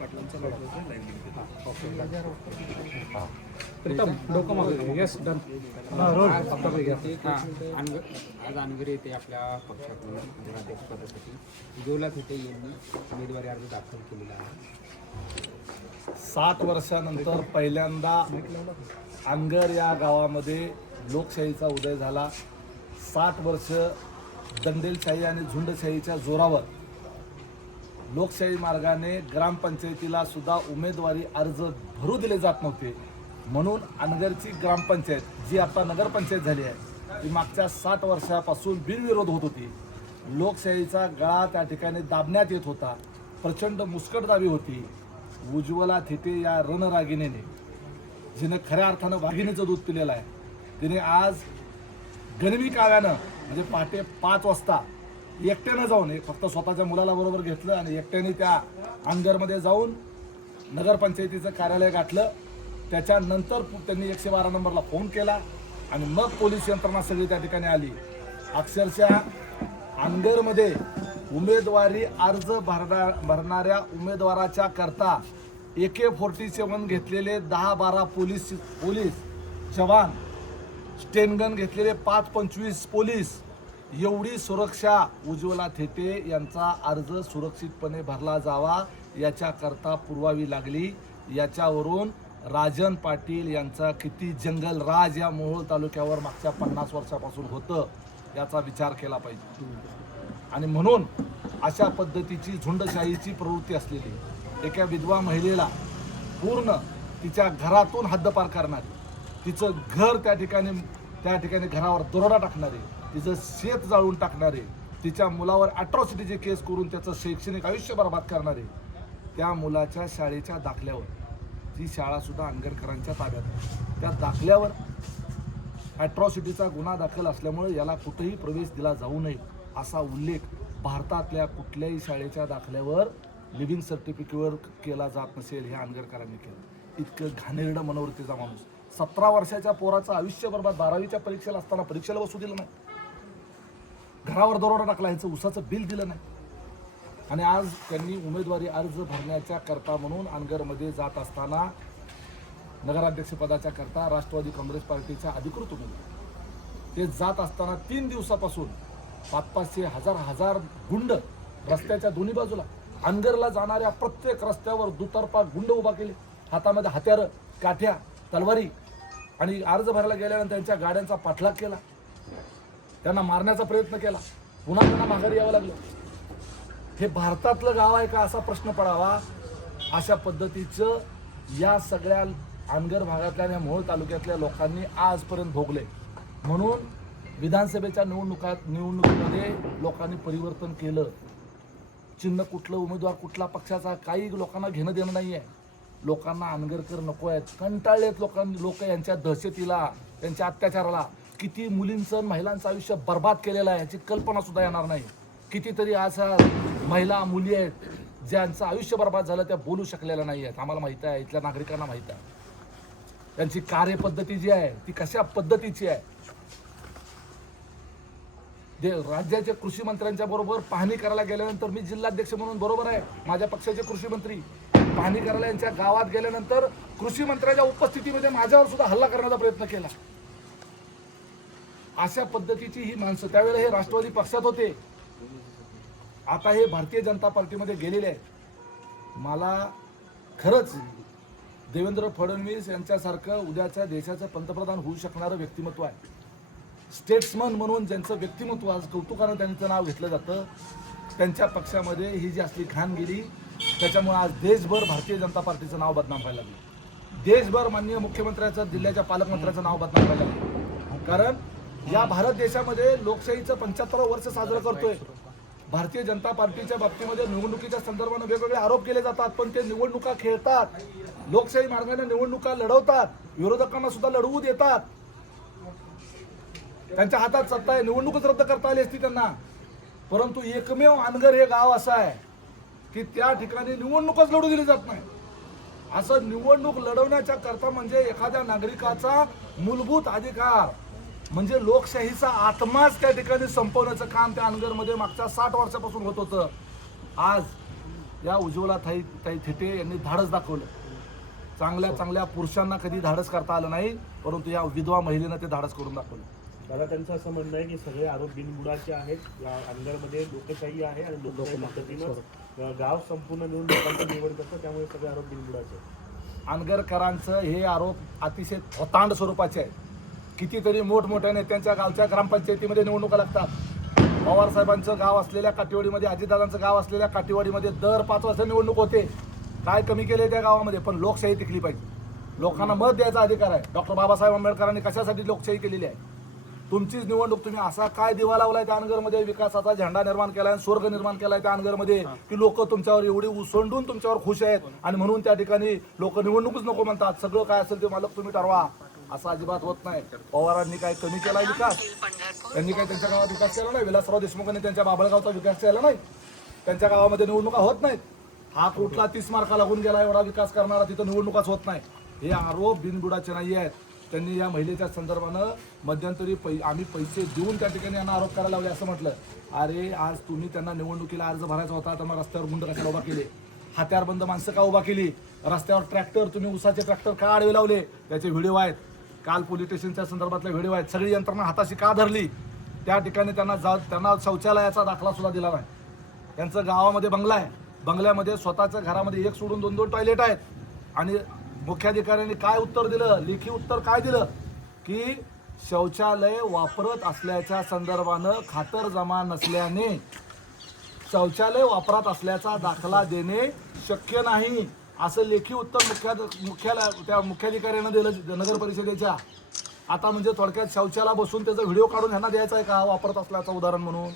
Nilesh पाटलांचा yes आज अनगरे येथे आपल्या पक्षाकडून नगराध्यक्षपदासाठी उज्ज्वला इथे यांनी उमेदवारी अर्ज दाखल केलेला आहे सात वर्षानंतर पहिल्यांदा अंगर या गावामध्ये लोकशाहीचा उदय झाला सात वर्ष दंडेलशाही आणि झुंडशाहीच्या जोरावर लोकशाही मार्गाने ग्रामपंचायतीला सुद्धा उमेदवारी अर्ज भरू दिले जात नव्हते म्हणून अनगरची ग्रामपंचायत जी आता नगरपंचायत झाली आहे ती मागच्या साठ वर्षापासून बिनविरोध होत होती लोकशाहीचा गळा त्या ठिकाणी दाबण्यात येत होता प्रचंड मुस्कटदाबी होती उज्ज्वला थिटे या रणरागिणीने जिने खऱ्या अर्थानं वाघिणीचं दूध पिलेलं आहे तिने आज गणवी काव्यानं म्हणजे पहाटे पाच वाजता एकट्यानं जाऊन हे फक्त स्वतःच्या मुलाला बरोबर घेतलं आणि एकट्याने त्या अंगरमध्ये जाऊन नगरपंचायतीचं कार्यालय गाठलं त्याच्यानंतर त्यांनी एकशे बारा नंबरला फोन केला आणि मग पोलीस यंत्रणा सगळी त्या ठिकाणी आली अक्षरशः अंगरमध्ये उमेदवारी अर्ज भरणा भरणाऱ्या उमेदवाराच्या करता ए के फोर्टी सेवन घेतलेले दहा बारा पोलीस पोलीस जवान स्टेनगन घेतलेले पाच पंचवीस पोलीस एवढी सुरक्षा उज्ज्वला थेटे यांचा अर्ज सुरक्षितपणे भरला जावा याच्याकरता पुरवावी लागली याच्यावरून राजन पाटील यांचा किती जंगल राज या मोहोळ तालुक्यावर मागच्या पन्नास वर्षापासून होतं याचा विचार केला पाहिजे आणि म्हणून अशा पद्धतीची झुंडशाहीची प्रवृत्ती असलेली एका विधवा महिलेला पूर्ण तिच्या घरातून हद्दपार करणारी तिचं घर त्या ठिकाणी त्या ठिकाणी घरावर दरोडा टाकणारी तिचं शेत जाळून टाकणारे तिच्या मुलावर अॅट्रॉसिटीचे केस करून त्याचं शैक्षणिक आयुष्य बर्बाद करणारे त्या मुलाच्या शाळेच्या दाखल्यावर ती शाळासुद्धा आंगरकरांच्या ताब्यात आहे त्या दाखल्यावर ॲट्रॉसिटीचा गुन्हा दाखल असल्यामुळे याला कुठेही प्रवेश दिला जाऊ नये असा उल्लेख भारतातल्या कुठल्याही शाळेच्या दाखल्यावर लिव्हिंग सर्टिफिकेटवर केला जात नसेल हे आंगरकरांनी केलं इतकं घाणेरडं मनोवृत्तीचा माणूस सतरा वर्षाच्या पोराचं आयुष्य बर्बाद बारावीच्या परीक्षेला असताना परीक्षेला बसू दिलं नाही घरावर दरोडा टाकला ह्याचं उसाचं बिल दिलं नाही आणि आज त्यांनी उमेदवारी अर्ज भरण्याच्या करता म्हणून अनगरमध्ये जात असताना नगराध्यक्षपदाच्या करता राष्ट्रवादी काँग्रेस पार्टीच्या अधिकृत उमेदवार ते जात असताना तीन दिवसापासून पाच पाचशे हजार हजार गुंड रस्त्याच्या दोन्ही बाजूला अनगरला जाणाऱ्या प्रत्येक रस्त्यावर दुतर्फा गुंड उभा केले हातामध्ये हत्यारं काठ्या तलवारी आणि अर्ज भरायला गेल्यानंतर त्यांच्या गाड्यांचा पाठलाग केला त्यांना मारण्याचा प्रयत्न केला पुन्हा त्यांना माघारी यावं लागलं हे भारतातलं गाव आहे का असा प्रश्न पडावा अशा पद्धतीचं या सगळ्या आनगर भागातल्या आणि मोहोळ तालुक्यातल्या लोकांनी आजपर्यंत भोगले म्हणून विधानसभेच्या निवडणुका निवडणुकीमध्ये लोकांनी परिवर्तन केलं चिन्ह कुठलं उमेदवार कुठला पक्षाचा काही लोकांना घेणं देणं नाही आहे लोकांना अनगरकर नको आहेत कंटाळलेत लोकांनी लोक यांच्या दहशतीला त्यांच्या अत्याचाराला किती मुलींचं महिलांचं आयुष्य बर्बाद केलेलं आहे याची कल्पना सुद्धा येणार नाही कितीतरी अशा महिला मुली आहेत ज्यांचं आयुष्य बर्बाद झालं त्या बोलू शकलेल्या नाही आहेत आम्हाला माहीत आहे इथल्या नागरिकांना माहीत आहे त्यांची कार्यपद्धती जी आहे ती कशा पद्धतीची आहे जे राज्याच्या कृषी मंत्र्यांच्या बरोबर पाहणी करायला गेल्यानंतर मी जिल्हाध्यक्ष म्हणून बरोबर आहे माझ्या पक्षाचे कृषी मंत्री पाहणी करायला यांच्या गावात गेल्यानंतर कृषी मंत्र्याच्या उपस्थितीमध्ये माझ्यावर सुद्धा हल्ला करण्याचा प्रयत्न केला अशा पद्धतीची ही माणसं त्यावेळेला हे राष्ट्रवादी पक्षात होते आता हे भारतीय जनता पार्टीमध्ये गेलेले आहेत मला खरंच देवेंद्र फडणवीस यांच्यासारखं उद्याच्या देशाचं पंतप्रधान होऊ शकणारं व्यक्तिमत्व आहे स्टेट्समन म्हणून ज्यांचं व्यक्तिमत्व आज कौतुकानं त्यांचं नाव घेतलं जातं त्यांच्या पक्षामध्ये ही जी असली घाण गेली त्याच्यामुळे आज देशभर भारतीय जनता पार्टीचं नाव बदनाम व्हायला लागलं देशभर माननीय मुख्यमंत्र्याचं जिल्ह्याच्या पालकमंत्र्याचं नाव बदनाम व्हायला लागलं कारण या भारत देशामध्ये लोकशाहीचं पंच्याहत्तर वर्ष साजरं करतोय भारतीय जनता पार्टीच्या बाबतीमध्ये निवडणुकीच्या संदर्भानं वेगवेगळे आरोप केले जातात पण ते निवडणुका खेळतात लोकशाही मार्गाने निवडणुका लढवतात विरोधकांना सुद्धा लढवू देतात त्यांच्या हातात सत्ता आहे निवडणूकच रद्द करता आली असती त्यांना परंतु एकमेव आनगर हे गाव असं आहे की त्या ठिकाणी निवडणूकच लढू दिली जात नाही असं निवडणूक लढवण्याच्या करता म्हणजे एखाद्या नागरिकाचा मूलभूत अधिकार म्हणजे लोकशाहीचा आत्माच त्या ठिकाणी संपवण्याचं काम त्या अनगरमध्ये मागच्या साठ वर्षापासून होत होतं आज या उज्ज्वला थाई ताई थिटे यांनी धाडस दाखवलं चांगल्या हो. चांगल्या पुरुषांना कधी धाडस करता आलं नाही परंतु या विधवा महिलेनं ते धाडस करून दाखवलं मला त्यांचं असं म्हणणं आहे की सगळे आरोप बिनबुडाचे आहेत या अंगरमध्ये लोकशाही आहे आणि लोकशाही हो. गाव संपूर्ण मिळून लोकांचं निवड करतं त्यामुळे सगळे आरोप बिनबुडाचे आहेत अनगरकरांचं हे आरोप अतिशय थोतांड स्वरूपाचे आहेत कितीतरी मोठमोठ्या नेत्यांच्या गावच्या ग्रामपंचायतीमध्ये निवडणुका लागतात पवारसाहेबांचं गाव असलेल्या काटीवाडीमध्ये अजितदादांचं गाव असलेल्या काटीवाडीमध्ये दर पाच वर्ष निवडणूक होते काय कमी केले त्या गावामध्ये पण लोकशाही टिकली पाहिजे लोकांना मत द्यायचा अधिकार आहे डॉक्टर बाबासाहेब आंबेडकरांनी कशासाठी लोकशाही केलेली आहे तुमचीच निवडणूक तुम्ही असा काय दिवा लावलाय त्या अनगरमध्ये विकासाचा झेंडा निर्माण केलाय स्वर्ग निर्माण केलाय त्या अनगरमध्ये की लोक तुमच्यावर एवढी उसंडून तुमच्यावर खुश आहेत आणि म्हणून त्या ठिकाणी लोक निवडणूकच नको म्हणतात सगळं काय असेल ते मालक तुम्ही ठरवा असं अजिबात होत नाही पवारांनी काय कमी केला विकास त्यांनी काय त्यांच्या गावात विकास केला नाही विलासराव देशमुखांनी त्यांच्या बाबळगावचा विकास केला नाही त्यांच्या गावामध्ये निवडणुका होत नाहीत हा कुठला तीस मार्का लागून गेला एवढा विकास करणारा तिथं निवडणुकाच होत नाही हे आरोप बिनबुडाचे नाही आहेत त्यांनी या महिलेच्या संदर्भानं मध्यंतरी पै आम्ही पैसे देऊन त्या ठिकाणी यांना आरोप करायला लावले असं म्हटलं अरे आज तुम्ही त्यांना निवडणुकीला अर्ज भरायचा होता तर मग रस्त्यावर गुंड कशाला उभा केले हत्यारबंद माणसं का उभा केली रस्त्यावर ट्रॅक्टर तुम्ही उसाचे ट्रॅक्टर का आडवे लावले त्याचे व्हिडिओ आहेत काल पोलीस स्टेशनच्या संदर्भातले व्हिडिओ आहेत सगळी यंत्रणा हाताशी का धरली त्या ठिकाणी त्यांना जा त्यांना शौचालयाचा दाखला सुद्धा दिला नाही त्यांचं गावामध्ये बंगला आहे बंगल्यामध्ये स्वतःच्या घरामध्ये एक सोडून दोन दोन टॉयलेट आहेत आणि मुख्याधिकाऱ्यांनी काय उत्तर दिलं लेखी उत्तर काय दिलं की शौचालय वापरत असल्याच्या संदर्भानं खातर जमा नसल्याने शौचालय वापरत असल्याचा दाखला देणे शक्य नाही असं लेखी उत्तर मुख्या मुख्याला त्या मुख्याधिकाऱ्यानं दिलं नगर परिषदेच्या आता म्हणजे थोडक्यात शौचाला बसून त्याचा व्हिडिओ काढून ह्यांना द्यायचा आहे का वापरत असल्याचं उदाहरण म्हणून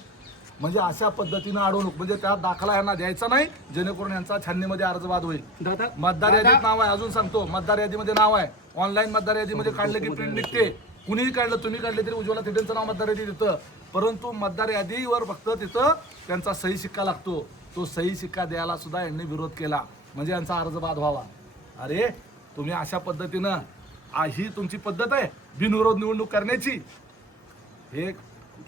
म्हणजे अशा पद्धतीनं अडवणूक म्हणजे त्या दाखला यांना द्यायचा नाही जेणेकरून यांचा छाननीमध्ये अर्जवाद होईल मतदार यादीत नाव आहे अजून सांगतो मतदार यादीमध्ये नाव आहे ऑनलाईन मतदार यादीमध्ये काढलं की प्रिंट निघते कुणीही काढलं तुम्ही काढले तरी उज्ज्वला तिथेच नाव मतदार यादी देतं परंतु मतदार यादीवर फक्त तिथं त्यांचा सही शिक्का लागतो तो सही शिक्का द्यायला सुद्धा यांनी विरोध केला म्हणजे यांचा अर्ज बाद व्हावा अरे तुम्ही अशा पद्धतीनं ही तुमची पद्धत आहे बिनविरोध निवडणूक करण्याची हे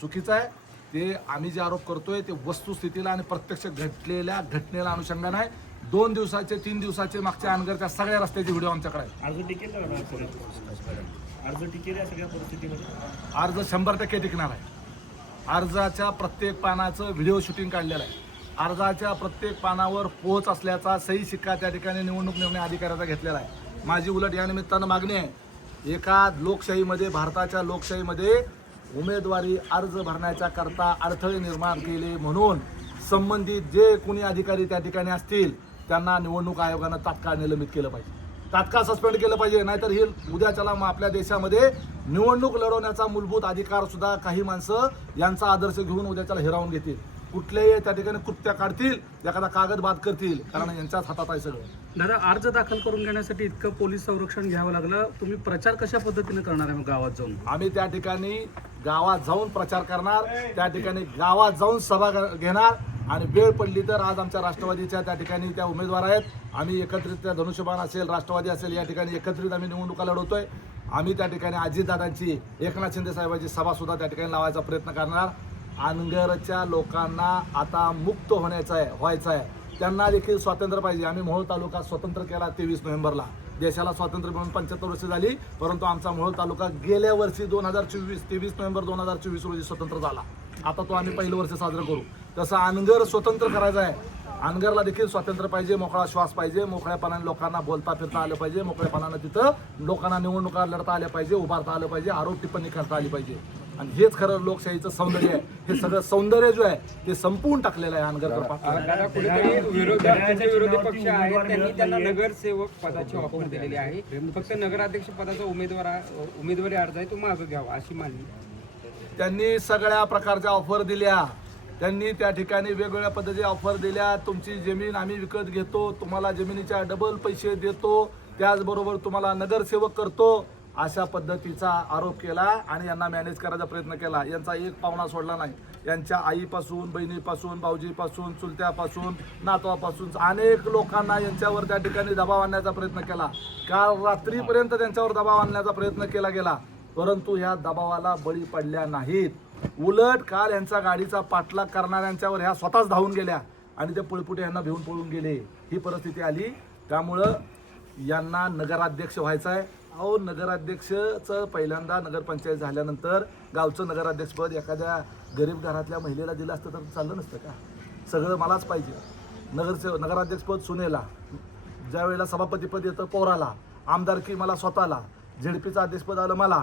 चुकीचं आहे ते आम्ही जे आरोप करतोय ते वस्तुस्थितीला आणि प्रत्यक्ष घटलेल्या घटनेला अनुषंगाने आहे दोन दिवसाचे तीन दिवसाचे मागच्या अनगरच्या सगळ्या रस्त्याचे व्हिडिओ आमच्याकडे अर्ज शंभर टक्के टिकणार आहे अर्जाच्या प्रत्येक पानाचं व्हिडिओ शूटिंग काढलेलं आहे अर्जाच्या प्रत्येक पानावर पोच असल्याचा सही शिक्का त्या ठिकाणी निवडणूक निर्णय अधिकाऱ्याचा घेतलेला आहे माझी उलट या निमित्तानं मागणी आहे एका लोकशाहीमध्ये भारताच्या लोकशाहीमध्ये उमेदवारी अर्ज भरण्याच्या करता अडथळे निर्माण केले म्हणून संबंधित जे कोणी अधिकारी त्या ठिकाणी असतील त्यांना निवडणूक आयोगानं तात्काळ निलंबित केलं पाहिजे तात्काळ सस्पेंड केलं पाहिजे नाहीतर ही उद्याच्याला मग आपल्या देशामध्ये निवडणूक लढवण्याचा मूलभूत अधिकार सुद्धा काही माणसं यांचा आदर्श घेऊन उद्याच्याला हिरावून घेतील कुठलेही त्या ठिकाणी कृत्या काढतील एखादा कागद बाद करतील कारण यांच्याच हातात आहे सगळं दादा अर्ज दाखल करून घेण्यासाठी इतकं पोलीस संरक्षण घ्यावं लागलं तुम्ही प्रचार कशा पद्धतीने करणार आहे गावात जाऊन आम्ही त्या ठिकाणी गावात जाऊन प्रचार करणार त्या ठिकाणी गावात जाऊन सभा घेणार आणि वेळ पडली तर आज आमच्या राष्ट्रवादीच्या त्या ठिकाणी त्या उमेदवार आहेत आम्ही एकत्रित त्या धनुष्यबाण असेल राष्ट्रवादी असेल या ठिकाणी एकत्रित आम्ही निवडणुका लढवतोय आम्ही त्या ठिकाणी अजितदादांची एकनाथ शिंदे साहेबांची सभा सुद्धा त्या ठिकाणी लावायचा प्रयत्न करणार आनगरच्या लोकांना आता मुक्त होण्याचं आहे व्हायचं आहे त्यांना देखील स्वातंत्र्य पाहिजे आम्ही मोहोळ तालुका स्वतंत्र केला तेवीस नोव्हेंबरला देशाला स्वातंत्र्य मिळून पंच्याहत्तर वर्ष झाली परंतु आमचा मोहोळ तालुका गेल्या वर्षी दोन हजार चोवीस तेवीस नोव्हेंबर दोन हजार चोवीस रोजी स्वतंत्र झाला आता तो आम्ही पहिलं वर्ष साजरं करू तसं अनगर स्वतंत्र करायचं आहे अनगरला देखील स्वातंत्र्य पाहिजे मोकळा श्वास पाहिजे मोकळ्यापणाने लोकांना बोलता फिरता आलं पाहिजे मोकळ्यापणानं तिथं लोकांना निवडणुका लढता आल्या पाहिजे उभारता आलं पाहिजे आरोप टिप्पणी करता आली पाहिजे आणि हेच खरं लोकशाहीचं सौंदर्य आहे हे सगळं सौंदर्य जो आहे ते संपवून टाकलेलं आहे अनगर कृपा विरोधी विरोधी पक्ष आहे त्यांनी त्यांना नगरसेवक पदाची ऑफर दिलेली आहे फक्त नगराध्यक्ष पदाचा उमेदवार उमेदवारी अर्ज आहे तो मागं घ्यावा अशी मान्य त्यांनी सगळ्या प्रकारच्या ऑफर दिल्या त्यांनी त्या ठिकाणी वेगवेगळ्या पद्धती ऑफर दिल्या तुमची जमीन आम्ही विकत घेतो तुम्हाला जमिनीच्या डबल पैसे देतो त्याचबरोबर तुम्हाला नगरसेवक करतो अशा पद्धतीचा आरोप केला आणि यांना मॅनेज करायचा प्रयत्न केला यांचा एक पाहुणा सोडला नाही यांच्या आईपासून बहिणीपासून भाऊजीपासून चुलत्यापासून नातवापासून अनेक लोकांना यांच्यावर त्या ठिकाणी दबाव आणण्याचा प्रयत्न केला काल रात्रीपर्यंत त्यांच्यावर दबाव आणण्याचा प्रयत्न केला गेला परंतु ह्या दबावाला बळी पडल्या नाहीत उलट काल यांचा गाडीचा पाठलाग करणाऱ्यांच्यावर ह्या स्वतःच धावून गेल्या आणि ते पुळपुटे यांना भिवून पळून गेले ही परिस्थिती आली त्यामुळं यांना नगराध्यक्ष व्हायचं आहे अहो नगराध्यक्षचं पहिल्यांदा नगरपंचायत झाल्यानंतर गावचं नगराध्यक्षपद एखाद्या गरीब घरातल्या महिलेला दिलं असतं तर चाललं नसतं का सगळं मलाच पाहिजे नगरसेव नगराध्यक्षपद सुनेला ज्यावेळेला सभापतीपद येतं पोराला आमदारकी मला स्वतःला झेडपीचं अध्यक्षपद आलं मला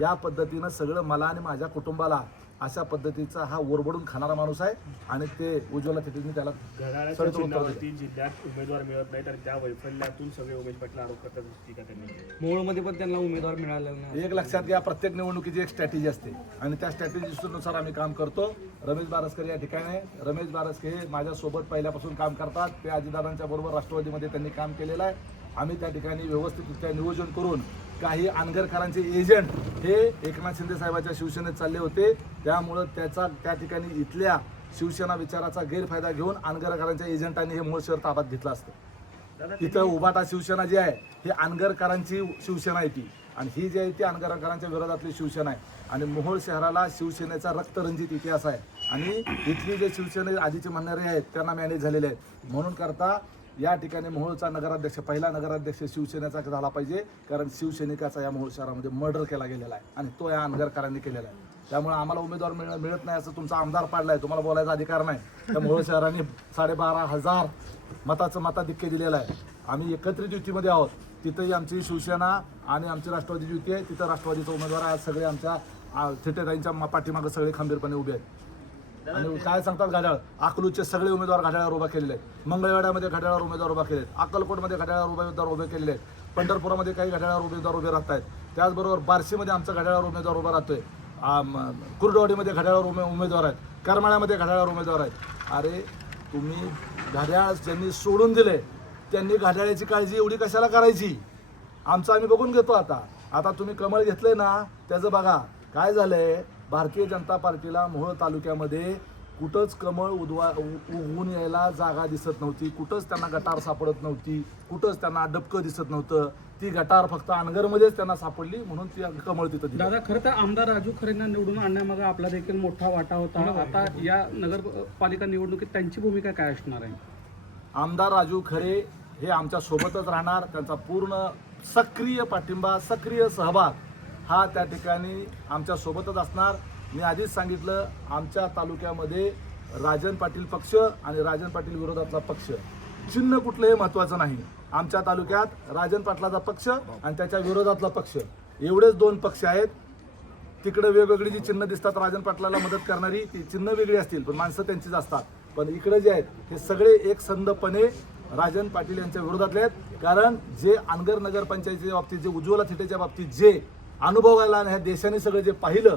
या पद्धतीनं सगळं मला आणि माझ्या कुटुंबाला अशा पद्धतीचा हा ओरबडून खाणारा माणूस आहे आणि ते उज्ज्वला तिथे त्याला जिल्ह्यात उमेदवार मिळत नाही तर त्या वैफल्यातून सगळे उमेश आरोप करतात पण त्यांना उमेदवार मिळालेला नाही एक लक्षात घ्या प्रत्येक निवडणुकीची एक स्ट्रॅटेजी असते आणि त्या स्ट्रॅटेजीनुसार आम्ही काम करतो रमेश बारसकर या ठिकाणी रमेश बारसकर हे माझ्यासोबत पहिल्यापासून काम करतात ते अजितदादांच्या बरोबर राष्ट्रवादीमध्ये त्यांनी काम केलेलं आहे आम्ही त्या ठिकाणी व्यवस्थितरित्या नियोजन करून काही आनगरकरांचे एजंट हे एकनाथ शिंदे साहेबांच्या शिवसेनेत चालले होते त्यामुळं त्याचा त्या ठिकाणी इथल्या शिवसेना विचाराचा गैरफायदा घेऊन आनगरकरांच्या एजंटांनी हे मूळ शहर ताब्यात घेतलं असतं इथं उभाटा शिवसेना जी आहे हे आनगरकरांची शिवसेना आहे ती आणि ही जी आहे ती आनगरकरांच्या विरोधातली शिवसेना आहे आणि मोहोळ शहराला शिवसेनेचा रक्तरंजित इतिहास आहे आणि इथली जे शिवसेने आधीचे म्हणणारे आहेत त्यांना मॅनेज झालेले आहेत म्हणून करता या ठिकाणी मोहोळचा नगराध्यक्ष पहिला नगराध्यक्ष शिवसेनेचा झाला पाहिजे कारण शिवसैनिकाचा या मोहोळ शहरामध्ये मर्डर केला गेलेला आहे आणि तो या अनगरकारांनी केलेला आहे त्यामुळे आम्हाला उमेदवार मिळ मिळत नाही असं तुमचा आमदार पाडलाय तुम्हाला बोलायचा अधिकार नाही त्या मोहोळ शहराने साडेबारा हजार मताचं मताधिक्य दिलेलं आहे आम्ही एकत्रित युतीमध्ये आहोत तिथंही आमची शिवसेना आणि आमची राष्ट्रवादी युती आहे तिथं राष्ट्रवादीचा उमेदवार आज सगळे आमच्या थेटेदाईंच्या पाठीमागं सगळे खंबीरपणे उभे आहेत आणि काय सांगतात घड्याळ अकलूचे सगळे उमेदवार घड्याळावर उभा केलेले आहेत मंगळवेड्यामध्ये घड्याळावर उमेदवार उभा केले आहेत अक्कलकोटमध्ये घड्याळावर उमेदवार उभे केलेले आहेत पंढरपुरामध्ये काही घड्याळावर उमेदवार उभे राहत आहेत त्याचबरोबर बार्शीमध्ये आमचा घड्याळावर उमेदवार उभा राहतोय कुर्डवाडीमध्ये घड्याळावर उमे उमेदवार आहेत करमाळ्यामध्ये घड्याळावर उमेदवार आहेत अरे तुम्ही घड्याळ ज्यांनी सोडून दिले त्यांनी घड्याळाची काळजी एवढी कशाला करायची आमचं आम्ही बघून घेतो आता आता तुम्ही कमळ घेतलंय ना त्याचं बघा काय झालंय भारतीय जनता पार्टीला मोहळ तालुक्यामध्ये कुठंच कमळ उद्वा उगवून यायला जागा दिसत नव्हती कुठंच त्यांना गटार सापडत नव्हती कुठंच त्यांना डबकं दिसत नव्हतं ती गटार फक्त अनगरमध्येच त्यांना सापडली म्हणून ती कमळ तिथं दादा खरं तर आमदार राजू खरेंना निवडून आणण्यामागे आपला देखील मोठा वाटा होता आता या नगरपालिका निवडणुकीत त्यांची भूमिका काय असणार आहे आमदार राजू खरे हे आमच्या सोबतच राहणार त्यांचा पूर्ण सक्रिय पाठिंबा सक्रिय सहभाग हा त्या ठिकाणी आमच्या सोबतच असणार मी आधीच सांगितलं आमच्या तालुक्यामध्ये राजन पाटील पक्ष आणि राजन पाटील विरोधातला पक्ष चिन्ह कुठलंही हे महत्त्वाचं नाही आमच्या तालुक्यात राजन पाटलाचा पक्ष आणि त्याच्या विरोधातला पक्ष एवढेच दोन पक्ष आहेत तिकडे वेगवेगळी जी चिन्ह दिसतात राजन पाटलाला मदत करणारी ती चिन्ह वेगळी असतील पण माणसं त्यांचीच असतात पण इकडे जे आहेत हे सगळे एकसंधपणे राजन पाटील यांच्या विरोधातले आहेत कारण जे अनगर नगरपंचायतीच्या बाबतीत जे उज्ज्वला थेटेच्या बाबतीत जे अनुभवायला आणि ह्या देशाने सगळं जे पाहिलं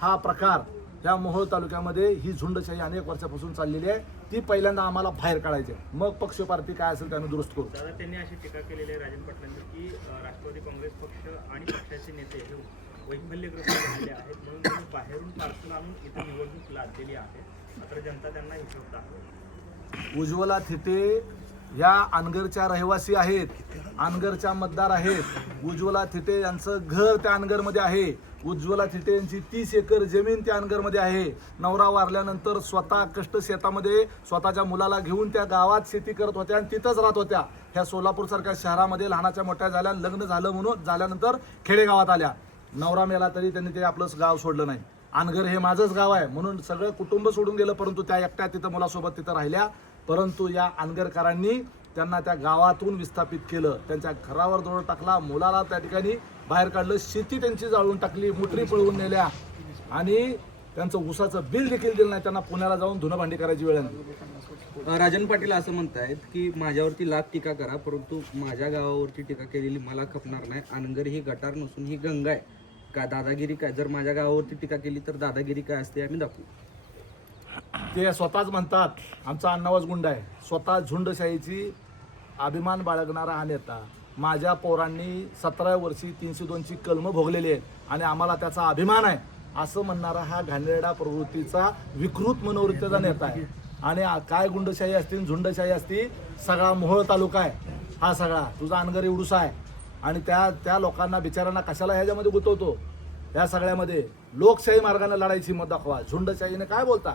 हा प्रकार या मोहोळ तालुक्यामध्ये ही झुंडशाही अनेक वर्षापासून चाललेली आहे ती पहिल्यांदा आम्हाला बाहेर काढायची मग पक्ष पार्टी काय असेल ते दुरुस्त करू दादा त्यांनी अशी टीका केलेली आहे राजन पाटलांनी की राष्ट्रवादी काँग्रेस पक्ष आणि पक्षाचे नेते हे वैफल्यग्रस्त झाले आहेत म्हणून त्यांनी बाहेरून पार्सल आणून इथे निवडणूक लादलेली आहे मात्र जनता त्यांना हिशोब दाखवला उज्ज्वला थिटे या अनगरच्या रहिवासी आहेत अनगरच्या मतदार आहेत उज्ज्वला थिटे यांचं घर त्या अनगरमध्ये आहे उज्ज्वला थिटे यांची तीस एकर जमीन त्या अनगरमध्ये आहे नवरा वारल्यानंतर स्वतः कष्ट शेतामध्ये स्वतःच्या मुलाला घेऊन त्या गावात शेती करत होत्या आणि तिथंच राहत होत्या ह्या सोलापूरसारख्या शहरामध्ये लहानाच्या मोठ्या झाल्या लग्न झालं म्हणून झाल्यानंतर खेडेगावात आल्या नवरा मेला तरी त्यांनी ते आपलंच गाव सोडलं नाही अनगर हे माझंच गाव आहे म्हणून सगळं कुटुंब सोडून गेलं परंतु त्या एकट्या तिथं मुलासोबत तिथं राहिल्या परंतु या अनगरकरांनी त्यांना त्या गावातून विस्थापित केलं त्यांच्या घरावर दोड टाकला मुलाला त्या ठिकाणी बाहेर काढलं शेती त्यांची जाळून टाकली मुठरी पळवून नेल्या आणि त्यांचं उसाचं बिल देखील दिलं नाही त्यांना पुण्याला जाऊन धुनं भांडी करायची वेळ राजन पाटील असं म्हणतायत की माझ्यावरती लाख टीका करा परंतु माझ्या गावावरती टीका केलेली मला खपणार नाही अनगर ही गटार नसून ही गंगा आहे का दादागिरी काय जर माझ्या गावावरती टीका केली तर दादागिरी काय असते आम्ही दाखवू ते स्वतःच म्हणतात आमचा अण्णावाच गुंड आहे स्वतः झुंडशाहीची अभिमान बाळगणारा हा नेता माझ्या पोरांनी सतरा वर्षी तीनशे दोनची कलमं भोगलेली आहेत आणि आम्हाला त्याचा अभिमान आहे असं म्हणणारा हा घाणेरडा प्रवृत्तीचा विकृत मनोवृत्तीचा नेता आहे आणि काय गुंडशाही असतील झुंडशाही असती सगळा मोहळ तालुका आहे हा सगळा तुझा अनगरी उडुसा आहे आणि त्या त्या लोकांना बिचारांना कशाला ह्याच्यामध्ये गुंतवतो या सगळ्यामध्ये लोकशाही मार्गाने लढायची मत दाखवा झुंडशाहीने काय बोलता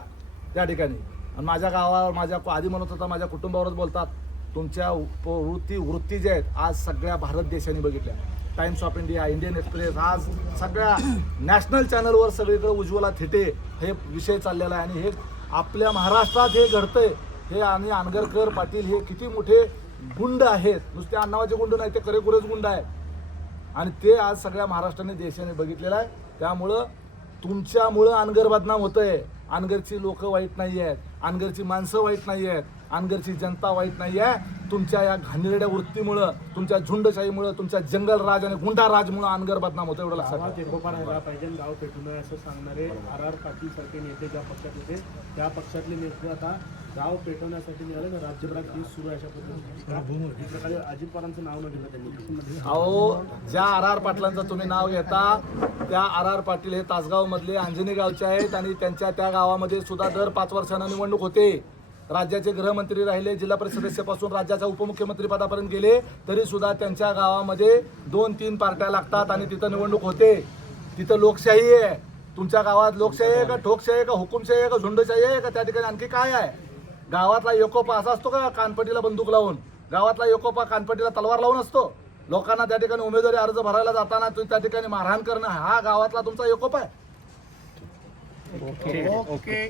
त्या ठिकाणी आणि माझ्या गावावर माझ्या आधी म्हणत होता माझ्या कुटुंबावरच बोलतात तुमच्या वृत्ती वृत्ती ज्या आहेत आज सगळ्या भारत देशाने बघितल्या Times of India Indian Express आज सगळ्या नॅशनल चॅनलवर सगळीकडे उज्ज्वला थेटे हे विषय चाललेला आहे आणि हे आपल्या महाराष्ट्रात हे घडतंय हे आणि आनगरकर पाटील हे किती मोठे गुंड आहेत नुसते अण्णावाचे गुंड नाही ते खरेखुरेच गुंड आहे आणि ते आज सगळ्या महाराष्ट्राने देशाने बघितलेलं आहे त्यामुळं तुमच्यामुळं अनगर बदनाम होतं आहे अनगरची लोक वाईट नाही आहेत अनगरची माणसं वाईट नाही आहेत अनगरची जनता वाईट नाही आहे तुमच्या या घाणेरड्या वृत्तीमुळं तुमच्या झुंडशाहीमुळं तुमच्या जंगल राज आणि गुंडा राजमुळं अनगर बदनाम होतो एवढं लक्षात पाहिजे गाव पेटू नये असं सांगणारे आर आर पाटील सारखे नेते ज्या पक्षात होते त्या पक्षातले नेते आता पेटवण्यासाठी राज्यभरात केस सुरू अशा पद्धतीने नाव त्यांनी अहो ज्या आर आर पाटलांचं तुम्ही नाव घेता त्या आर आर पाटील हे तासगाव मधले अंजनी गावचे आहेत आणि त्यांच्या त्या गावामध्ये सुद्धा दर पाच वर्षांना निवडणूक होते राज्याचे गृहमंत्री राहिले जिल्हा परिषद सदस्यापासून राज्याच्या उपमुख्यमंत्री पदापर्यंत गेले तरी सुद्धा त्यांच्या गावामध्ये दोन तीन पार्ट्या लागतात आणि तिथं निवडणूक होते तिथं लोकशाही आहे तुमच्या गावात लोकशाही आहे का ठोकशाही आहे का हुकुमशाही आहे का झुंडशाही आहे का त्या ठिकाणी आणखी काय आहे गावातला एकोपा असा असतो का कानपटीला बंदूक लावून गावातला एकोपा कानपटीला तलवार लावून असतो लोकांना त्या ठिकाणी उमेदवारी अर्ज भरायला जाताना तुम्ही त्या ठिकाणी मारहाण करणं हा गावातला तुमचा एकोपा आहे ओके